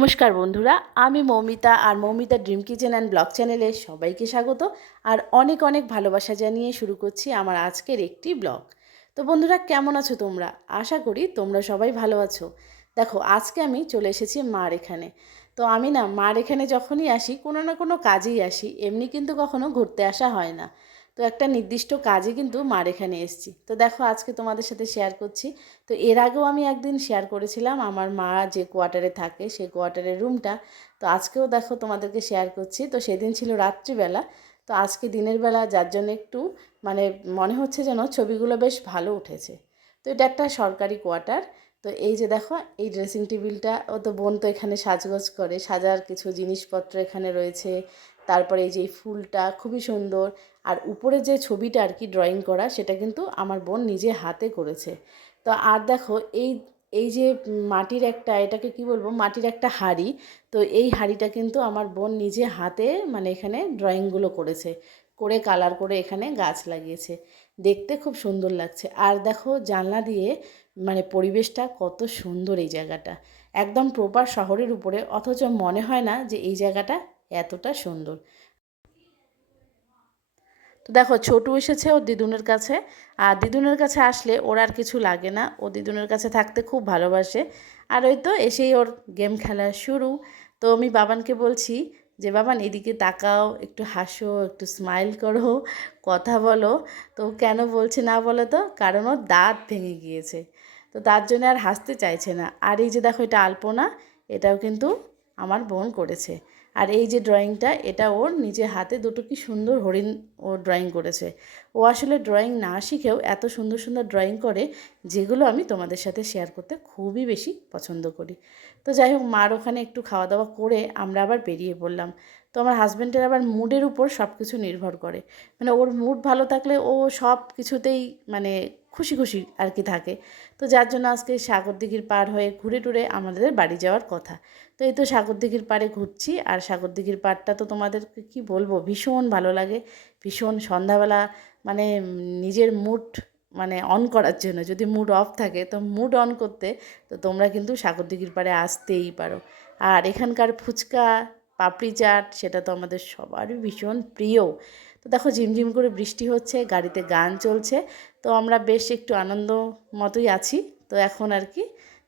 নমস্কার বন্ধুরা, আমি মৌমিতা আর Moumita dream kitchen and blog চ্যানেলে সবাইকে স্বাগত। আর অনেক অনেক ভালোবাসা জানিয়ে শুরু করছি আমার আজকের একটি ব্লগ। তো বন্ধুরা, কেমন আছো তোমরা? আশা করি তোমরা সবাই ভালো আছো। দেখো, আজকে আমি চলে এসেছি মার এখানে। তো আমি না মার এখানে যখনই আসি, কোনো না কোনো কাজেই আসি, এমনি কিন্তু কখনো ঘুরতে আসা হয় না। তো একটা নির্দিষ্ট কাজে কিন্তু মার এখানে এসেছি। তো দেখো, আজকে তোমাদের সাথে শেয়ার করছি। তো এর আগেও আমি একদিন শেয়ার করেছিলাম আমার মা যে কোয়ার্টারে থাকে সেই কোয়ার্টারের রুমটা। তো আজকেও দেখো তোমাদেরকে শেয়ার করছি। তো সেদিন ছিল রাত্রিবেলা, তো আজকে দিনের বেলা, যার জন্য একটু মানে মনে হচ্ছে যেন ছবিগুলো বেশ ভালো উঠেছে। তো এটা একটা সরকারি কোয়ার্টার। তো এই যে দেখো, এই ড্রেসিং টেবিলটা, ও তো বোন তো এখানে সাজগোজ করে, সাজার কিছু জিনিসপত্র এখানে রয়েছে। তারপরে এই যে এই ফুলটা খুবই সুন্দর। আর উপরে যে ছবিটা আর কি ড্রয়িং করা, সেটা কিন্তু আমার বোন নিজে হাতে করেছে। তো আর দেখো, এই এই যে মাটির একটা, এটাকে কি বলবো, মাটির একটা হাঁড়ি। তো এই হাঁড়িটা কিন্তু আমার বোন নিজে হাতে মানে এখানে ড্রয়িংগুলো করেছে, করে কালার করে এখানে গাছ লাগিয়েছে। দেখতে খুব সুন্দর লাগছে। আর দেখো জানলা দিয়ে মানে পরিবেশটা কত সুন্দর এই জায়গাটা, একদম প্রপার শহরের উপরে, অথচ মনে হয় না যে এই জায়গাটা এতটা সুন্দর। তো দেখো, ছোটু এসেছে ওর দিদুনের কাছে। আর দিদুনের কাছে আসলে ওর আর কিছু লাগে না, ও দিদুনের কাছে থাকতে খুব ভালোবাসে। আর ওই তো এসেই ওর গেম খেলা শুরু। তো আমি বাবানকে বলছি যে বাবান, এদিকে তাকাও, একটু হাসো, একটু স্মাইল করো, কথা বলো। তো কেন বলছে না বলো তো? কারণ ওর দাঁত ভেঙে গিয়েছে, তো তার জন্য আর হাসতে চাইছে না। আর এই যে দেখো, এটা আলপনা, এটাও কিন্তু আমার বোন করেছে। আর এই যে ড্রয়িংটা, এটা ওর নিজে হাতে দুটো কি সুন্দর হরিণ ও ড্রয়িং করেছে। ও আসলে ড্রয়িং না শিখেও এত সুন্দর সুন্দর ড্রয়িং করে, যেগুলো আমি তোমাদের সাথে শেয়ার করতে খুবই বেশি পছন্দ করি। তো যাই হোক, মার ওখানে একটু খাওয়া দাওয়া করে আমরা আবার বেরিয়ে পড়লাম। তো আমার হাজব্যান্ডের আবার মুডের উপর সব কিছু নির্ভর করে। মানে ওর মুড ভালো থাকলে ও সব কিছুতেই মানে খুশি খুশি আর কি থাকে। তো যার জন্য আজকে সাগরদিঘির পার হয়ে ঘুরে টুরে আমাদের বাড়ি যাওয়ার কথা। তো এই তো সাগরদিঘির পাড়ে ঘুরছি। আর সাগরদিঘির পাড়টা তো তোমাদেরকে কী বলবো, ভীষণ ভালো লাগে। ভীষণ সন্ধ্যাবেলা মানে নিজের মুড মানে অন করার জন্য, যদি মুড অফ থাকে তো মুড অন করতে, তো তোমরা কিন্তু সাগরদিঘির পাড়ে আসতেই পারো। আর এখানকার ফুচকা, পাপড়ি চাট, সেটা তো আমাদের সবারই ভীষণ প্রিয়। তো দেখো, ঝিমঝিম করে বৃষ্টি হচ্ছে, গাড়িতে গান চলছে। তো আমরা বেশ একটু আনন্দ মতোই আছি। তো এখন আর কি,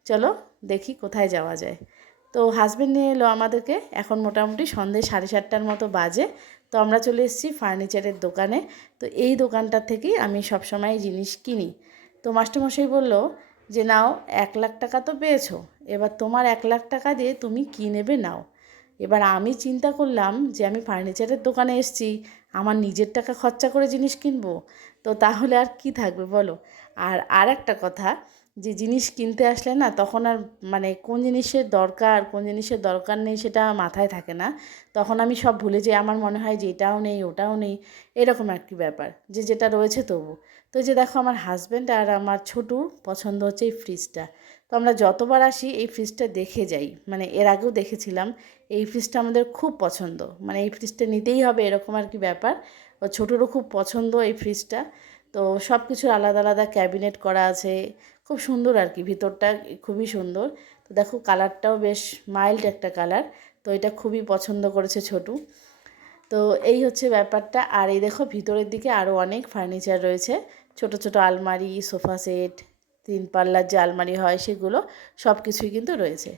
চলো দেখি কোথায় যাওয়া যায়। তো হাজব্যান্ড নিয়ে এলো আমাদেরকে। এখন মোটামুটি সন্ধ্যে 7:30টার মতো বাজে। তো আমরা চলে এসেছি ফার্নিচারের দোকানে। তো এই দোকানটা থেকেই আমি সবসময় জিনিস কিনি। তো মাস্টারমশাই বলল যে নাও, 1,00,000 টাকা তো পেয়েছো, এবার তোমার 1,00,000 টাকা দিয়ে তুমি কী নেবে নাও। এবার আমি চিন্তা করলাম যে আমি ফার্নিচারের দোকানে এসেছি, আমার নিজের টাকা খরচা করে জিনিস কিনবো, তো তাহলে আর কি থাকবে বলো। আর একটা কথা, যে জিনিস কিনতে আসলে না, তখন আর মানে কোন জিনিসের দরকার কোন জিনিসের দরকার নেই সেটা মাথায় থাকে না। তখন আমি সব ভুলে যাই, আমার মনে হয় যে এটাও নেই ওটাও নেই, এরকম একটি ব্যাপার, যে যেটা রয়েছে তবু। তো যে দেখো, আমার হাজব্যান্ড আর আমার ছোটুর পছন্দ হচ্ছে এই ফ্রিজটা। তো আমরা যতবার আসি এই ফ্রিজটা দেখে যাই, মানে এর আগেও দেখেছিলাম। এই ফ্রিজটা আমাদের খুব পছন্দ, মানে এই ফ্রিজটা নিতেই হবে এরকম আর কি ব্যাপার। ও ছোটুরও খুব পছন্দ এই ফ্রিজটা। তো সব কিছু আলাদা আলাদা ক্যাবিনেট করা আছে, খুব সুন্দর আর কি, ভিতরটা খুবই সুন্দর। তো দেখো, কালারটাও বেশ মাইল্ড একটা কালার। তো এটা খুবই পছন্দ করেছে ছোটু। তো এই হচ্ছে ব্যাপারটা। আর এই দেখো, ভিতরের দিকে আরও অনেক ফার্নিচার রয়েছে, ছোট ছোট আলমারি, সোফা সেট, 3 পাল্লার যে আলমারি হয় সেগুলো, সব কিছুই কিন্তু রয়েছে।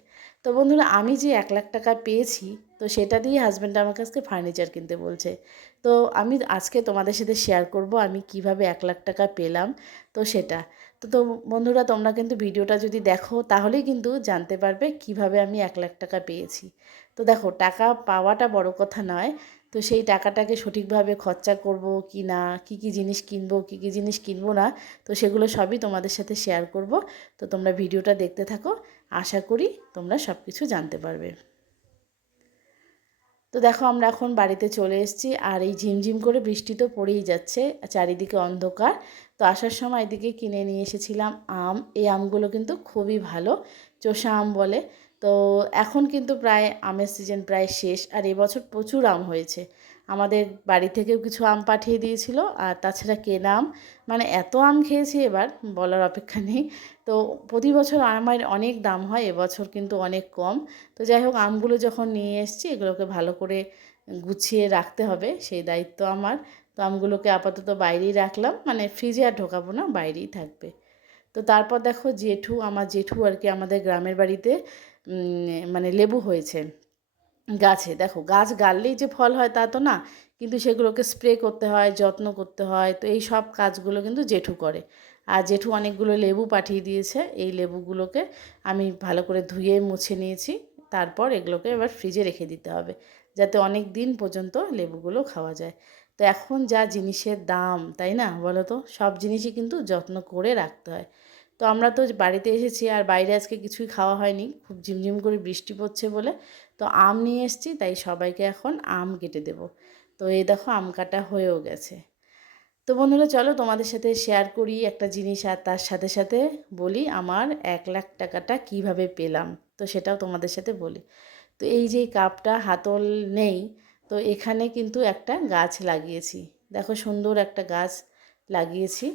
তো বন্ধুরা, আমি যে 1,00,000 টাকা পেয়েছি, তো সেটা দিয়ে হাজব্যান্ড আমার কাছে ফার্নিচার কিনতে বলছে। তো আমি আজকে তোমাদের সাথে শেয়ার করব আমি কিভাবে 1,00,000 টাকা পেলাম। তো সেটা তো বন্ধুরা, তোমরা কিন্তু ভিডিওটা যদি দেখো তাহলেই কিন্তু জানতে পারবে কিভাবে আমি 1,00,000 টাকা পেয়েছি। তো দেখো, টাকা পাওয়াটা বড় কথা নয়, তো সেই টাকাটাকে সঠিকভাবে খরচা করব কি না, কী কী জিনিস কিনবো, কী কী জিনিস কিনবো না, তো সেগুলো সবই তোমাদের সাথে শেয়ার করব। তো তোমরা ভিডিওটা দেখতে থাকো, আশা করি তোমরা সব কিছু জানতে পারবে। তো দেখো, আমরা এখন বাড়িতে চলে এসেছি। আর এই ঝিমঝিম করে বৃষ্টি তো পড়েই যাচ্ছে, চারিদিকে অন্ধকার। তো আসার সময় এদিকে কিনে নিয়ে এসেছিলাম আম। এই আমগুলো কিন্তু খুবই ভালো, চোষা আম বলে। তো এখন কিন্তু প্রায় আমের সিজন প্রায় শেষ, আর এবছর প্রচুর আম হয়েছে। আমাদের বাড়ি থেকেও কিছু আম পাঠিয়ে দিয়েছিল, আর তাছাড়া কেনা আম, মানে এত আম খেয়েছি এবার বলার অপেক্ষা নেই। তো প্রতি বছর আমের অনেক দাম হয়, এবছর কিন্তু অনেক কম। তো যাই হোক, আমগুলো যখন নিয়ে এসেছি এগুলোকে ভালো করে গুছিয়ে রাখতে হবে, সেই দায়িত্ব আমার। তো আমগুলোকে আপাতত বাইরেই রাখলাম, মানে ফ্রিজে আর ঢোকাবো না, বাইরেই থাকবে। তো তারপর দেখো আমার জেঠু আর কি আমাদের গ্রামের বাড়িতে মানে লেবু হয়েছে গাছে। দেখো, গাছ গাড়লেই যে ফল হয় তা তো না, কিন্তু সেগুলোকে স্প্রে করতে হয়, যত্ন করতে হয়। তো এই সব কাজগুলো কিন্তু জেঠু করে। আর জেঠু অনেকগুলো লেবু পাঠিয়ে দিয়েছে, এই লেবুগুলোকে আমি ভালো করে ধুয়ে মুছে নিয়েছি। তারপর এগুলোকে এবার ফ্রিজে রেখে দিতে হবে, যাতে অনেক দিন পর্যন্ত লেবুগুলো খাওয়া যায়। তো এখন যা জিনিসের দাম, তাই না বলো তো, সব জিনিসই কিন্তু যত্ন করে রাখতে হয়। তো আমরা তো বাড়িতে এসেছি, আর বাইরে আজকে কিছুই খাওয়া হয়নি, খুব ঝিমঝিম করে বৃষ্টি পড়ছে বলে। তো আম নিয়ে এসেছি, তাই সবাইকে এখন আম কেটে দেব। তো এই দেখো, আম কাটা হয়েও গেছে। তো বন্ধুরা, চলো তোমাদের সাথে শেয়ার করি একটা জিনিস, আর তার সাথে সাথে বলি আমার 1,00,000 টাকাটা কিভাবে পেলাম, তো সেটাও তোমাদের সাথে বলি। তো এই যে কাপটা হাতল নেই, তো এখানে কিন্তু একটা গাছ লাগিয়েছি। দেখো, সুন্দর একটা গাছ লাগিয়েছি।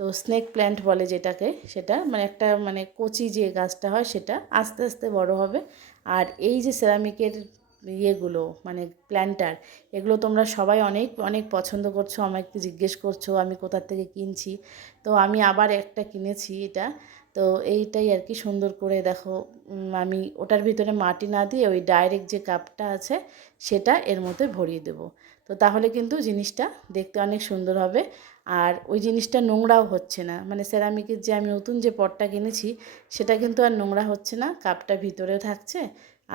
তো স্নেক প্ল্যান্ট বলে যেটাকে, সেটা মানে একটা মানে কচি যে গাছটা হয় সেটা আস্তে আস্তে বড় হবে। আর এই যে সেরামিকের ইয়েগুলো মানে প্ল্যান্টার, এগুলো তোমরা সবাই অনেক অনেক পছন্দ করছো, আমাকে জিজ্ঞেস করছো আমি কোথা থেকে কিনছি। তো আমি আবার একটা কিনেছি এটা। তো এইটাই আর কি, সুন্দর করে দেখো, আমি ওটার ভিতরে মাটি না দিয়ে ওই ডাইরেক্ট যে কাপটা আছে সেটা এর মধ্যে ভরিয়ে দেব। তো তাহলে কিন্তু জিনিসটা দেখতে অনেক সুন্দর হবে। আর ওই জিনিসটা নোংরাও হচ্ছে না, মানে সেরামিকের যে আমি নতুন যে পটটা কিনেছি সেটা কিন্তু আর নোংরা হচ্ছে না, কাপটা ভিতরেও থাকছে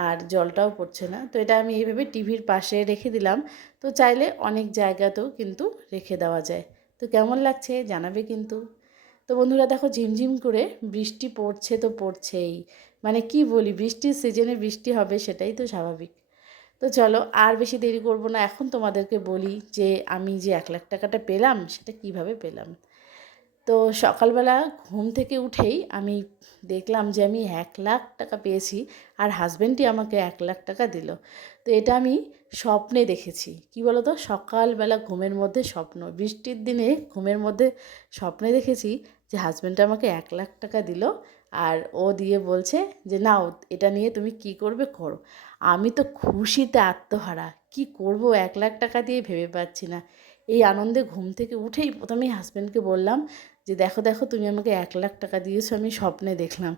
আর জলটাও পড়ছে না। তো এটা আমি এইভাবে টিভির পাশে রেখে দিলাম। তো চাইলে অনেক জায়গাতেও কিন্তু রেখে দেওয়া যায়। তো কেমন লাগছে জানাবে কিন্তু। তো বন্ধুরা দেখো, ঝিমঝিম করে বৃষ্টি পড়ছে তো পড়ছেই, মানে কি বলি, বৃষ্টির সিজনে বৃষ্টি হবে সেটাই তো স্বাভাবিক। তো চলো আর বেশি দেরি করব না, এখন তোমাদেরকে বলি যে আমি যে 1,00,000 টাকাটা পেলাম সেটা কিভাবে পেলাম। তো সকালবেলা ঘুম থেকে উঠেই আমি দেখলাম যে আমি 1,00,000 টাকা পেয়েছি, আর হাজব্যান্ডই আমাকে 1,00,000 টাকা দিল। তো এটা আমি স্বপ্নে দেখেছি, কি বলো তো, সকালবেলা ঘুমের মধ্যে স্বপ্ন, বৃষ্টির দিনে ঘুমের মধ্যে স্বপ্নে দেখেছি যে হাজব্যান্ড আমাকে 1,00,000 টাকা দিল। আর ও দিয়ে বলছে যে নাও, এটা নিয়ে তুমি কি করবে করো। আমি তো খুশিতে আত্মহারা, কি করব 1,00,000 টাকা দিয়ে ভেবে পাচ্ছি না। এই আনন্দে ঘুম থেকে উঠেই প্রথমেই হাজব্যান্ডকে বললাম যে দেখো দেখো, তুমি আমাকে 1,00,000 টাকা দিয়েছো, আমি স্বপ্নে দেখলাম।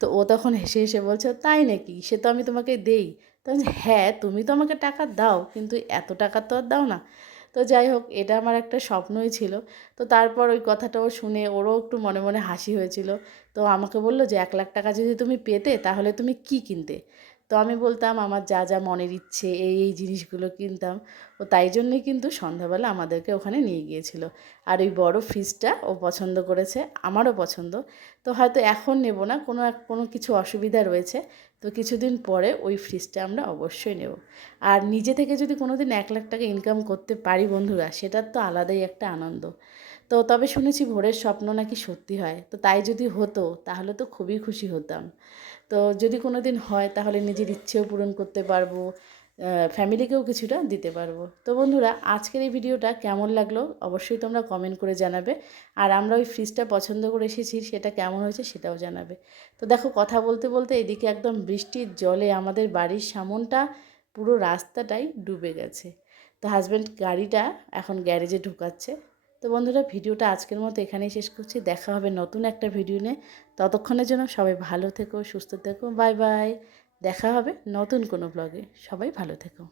তো ও তখন হেসে হেসে বলছে, তাই নাকি, সে তো আমি তোমাকে দেই। তো আমি বলছি, হ্যাঁ তুমি তো আমাকে টাকা দাও, কিন্তু এত টাকা তো আর দাও না। তো যাই হোক, এটা আমার একটা স্বপ্নই ছিল। তো তারপর ওই কথাটাও শুনে ওরও একটু মনে মনে হাসি হয়েছিল। তো আমাকে বললো যে 1,00,000 টাকা যদি তুমি পেতে তাহলে তুমি কি কিনতে। তো আমি বলতাম আমার যা যা মনের ইচ্ছে, এই জিনিসগুলো কিনতাম। ও তাই জন্যই কিন্তু সন্ধ্যাবেলা আমাদেরকে ওখানে নিয়ে গিয়েছিল। আর ওই বড় ফ্রিজটা ও পছন্দ করেছে, আমারও পছন্দ। তো হয়তো এখন নেব না, কোনো কিছু অসুবিধা রয়েছে। তো কিছুদিন পরে ওই ফ্রিজটা আমরা অবশ্যই নেব। আর নিজে থেকে যদি কোনো দিন 1,00,000 টাকা ইনকাম করতে পারি বন্ধুরা, সেটার তো আলাদাই একটা আনন্দ। তো তবে শুনেছি ভোরের স্বপ্ন নাকি সত্যি হয়, তো তাই যদি হতো তাহলে তো খুবই খুশি হতাম। তো যদি কোনো দিন হয় তাহলে নিজের ইচ্ছেও পূরণ করতে পারবো, ফ্যামিলিকেও কিছুটা দিতে পারবো। তো বন্ধুরা, আজকের এই ভিডিওটা কেমন লাগলো অবশ্যই তোমরা কমেন্ট করে জানাবে। আর আমরা ওই ফ্রিজটা পছন্দ করে এসেছি, সেটা কেমন হয়েছে সেটাও জানাবে। তো দেখো, কথা বলতে বলতে এদিকে একদম বৃষ্টির জলে আমাদের বাড়ির সামনটা, পুরো রাস্তাটাই ডুবে গেছে। তো হাজব্যান্ড গাড়িটা এখন গ্যারেজে ঢুকাচ্ছে। তো বন্ধুরা, ভিডিওটা আজকের মতো এখানেই শেষ করছি, দেখা হবে নতুন একটা ভিডিও নিয়ে। ততক্ষণের জন্য সবাই ভালো থেকো, সুস্থ থেকো, বাই বাই। দেখা হবে নতুন কোনো ব্লগে, সবাই ভালো থেকো।